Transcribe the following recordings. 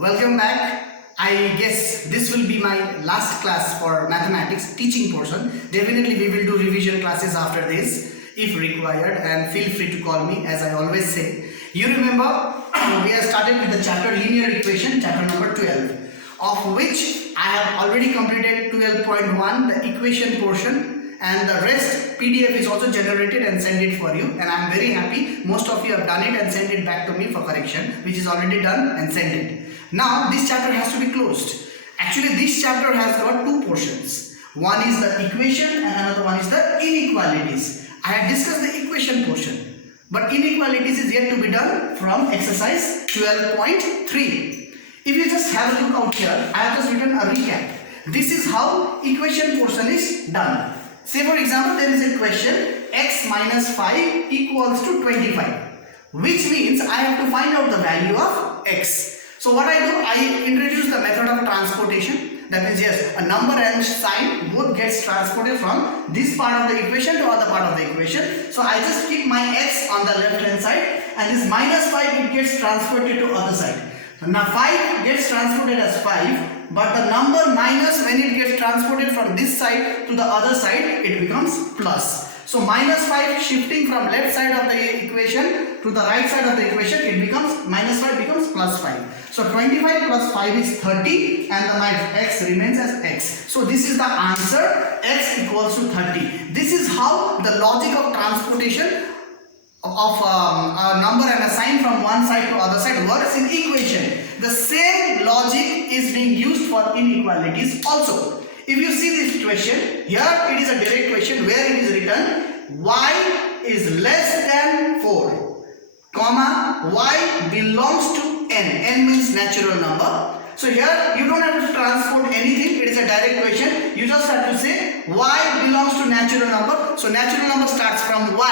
Welcome back. I guess this will be my last class for mathematics teaching portion. Definitely we will do revision classes after this if required, and feel free to call me as I always say. You remember we have started with the chapter linear equation, chapter number 12, of which I have already completed 12.1, the equation portion, and the rest PDF is also generated and sent it for you, and I am very happy most of you have done it and sent it back to me for correction, which is already done and sent it. Now this chapter has to be closed. Actually this chapter has got two portions. One is the equation and another one is the inequalities. I have discussed the equation portion, but inequalities is yet to be done from exercise 12.3. If you just have a look out here, I have just written a recap. This is how equation portion is done. Say for example, there is a question x minus 5 equals to 25, which means I have to find out the value of x. So what I do, I introduce the method of transportation. That means yes, a number and sign both gets transported from this part of the equation to other part of the equation. So I just keep my x on the left hand side, and this minus 5 it gets transported to other side. Now 5 gets transported as 5, but the number minus, when it gets transported from this side to the other side, it becomes plus. So minus 5 shifting from left side of the equation to the right side of the equation, it becomes minus 5 becomes plus 5. So 25 plus 5 is 30, and my x remains as x. So this is the answer, x equals to 30. This is how the logic of transportation of a number and a sign from one side to other side works in equation. The same logic is being used for inequalities also. If you see this question, here it is a direct question where it is written y is less than 4, comma, y belongs to n means natural number. So here you don't have to transport anything, it is a direct question. You just have to say y belongs to natural number. So natural number starts from 1,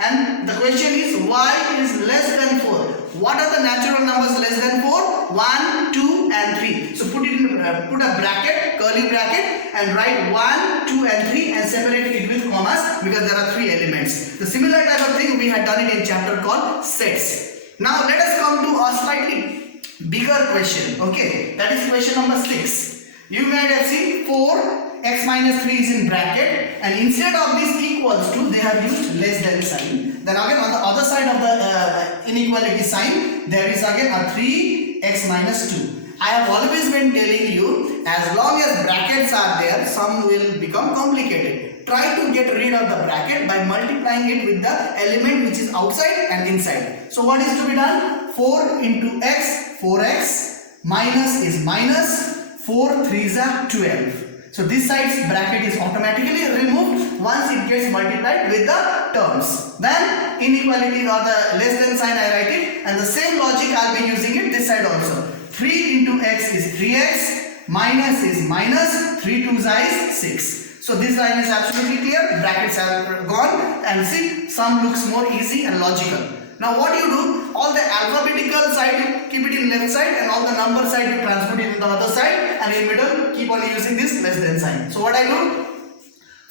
and the question is y is less than 4. What are the natural numbers less than 4? 1, 2 and 3. So put a bracket, curly bracket, and write 1, 2 and 3 and separate it with commas because there are 3 elements. The similar type of thing we had done it in chapter called sets. Now let us come to a slightly bigger question. Okay, that is question number 6. You might have seen 4 x minus 3 is in bracket, and instead of this equals to, they have used less than sign. Then again on the other side of the inequality sign, there is again a 3x minus 2. I have always been telling you, as long as brackets are there, sum will become complicated. Try to get rid of the bracket by multiplying it with the element which is outside and inside. So what is to be done? 4 into x, 4x, minus is minus, 4 3s are 12. So this side's bracket is automatically removed once it gets multiplied with the terms. Then inequality or the less than sign I write it, and the same logic I'll be using it this side also. 3 into x is 3x, minus is minus, 3 2s is 6. So this line is absolutely clear, brackets are gone, and see, sum looks more easy and logical. Now what you do, all the alphabetical side keep it in left side, and all the number side you transport it in the other side, and in middle keep on using this less than sign. So what I do,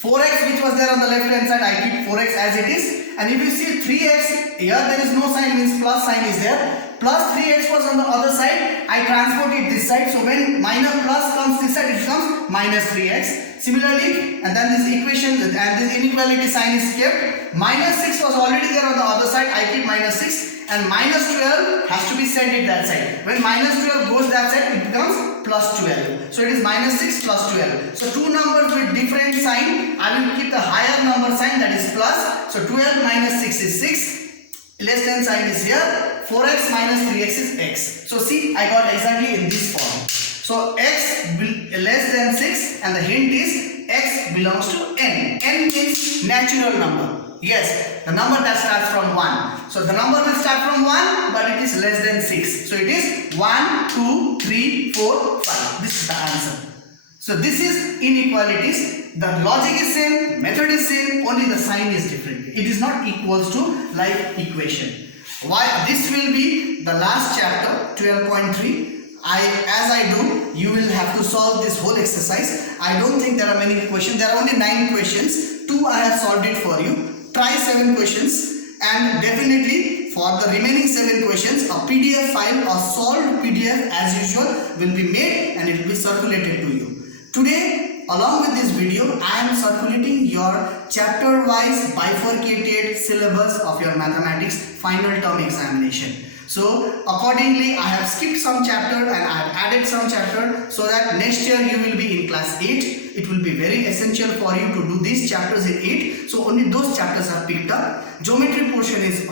4x which was there on the left hand side, I keep 4x as it is, and if you see 3x, here there is no sign, means plus sign is there, plus 3x was on the other side, I transport it this side, so when minus plus comes this side, it becomes minus 3x. Similarly, and then this equation and this inequality sign is kept. Minus 6 was already there on the other side, I keep minus 6, and minus 12 has to be sent it that side. When minus 12 goes that side, it becomes plus 12. So it is minus 6 plus 12. So two numbers with different sign, I will keep the higher number sign, that is plus. So 12 minus 6 is 6. Less than sign is here. 4x minus 3x is x. So see, I got exactly in this form. So x less than 6, and the hint is x belongs to n. N means natural number. Yes, the number that starts from 1. So the number will start from 1, but it is less than 6. So it is 1, 2, 3, 4, 5. This is the answer. So this is inequalities. The logic is same, method is same, only the sign is different. It is not equals to like equation. Why? This will be the last chapter, 12.3. As I do, you will have to solve this whole exercise. I don't think there are many questions. There are only 9 questions. 2 I have solved it for you. Try 7 questions, and definitely for the remaining 7 questions, a PDF file, a solved PDF as usual will be made and it will be circulated to you. Today, along with this video, I am circulating your chapter wise bifurcated syllabus of your mathematics final term examination. So accordingly, I have skipped some chapter and I have added some chapter so that next year you will be in class 8. It will be very essential for you to do these chapters in 8. So only those chapters are picked up. Geometry portion is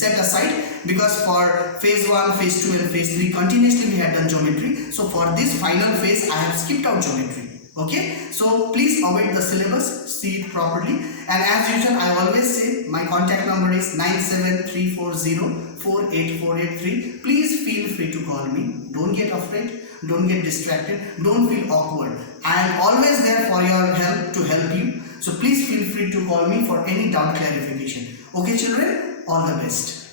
set aside because for phase 1, phase 2 and phase 3 continuously we had done geometry. So for this final phase, I have skipped out geometry. Okay, so please await the syllabus, see it properly, and as usual I always say my contact number is 97340484883. Please feel free to call me. Don't get afraid, don't get distracted, don't feel awkward. I am always there for your help to help you. So please feel free to call me for any doubt clarification. Okay children, all the best.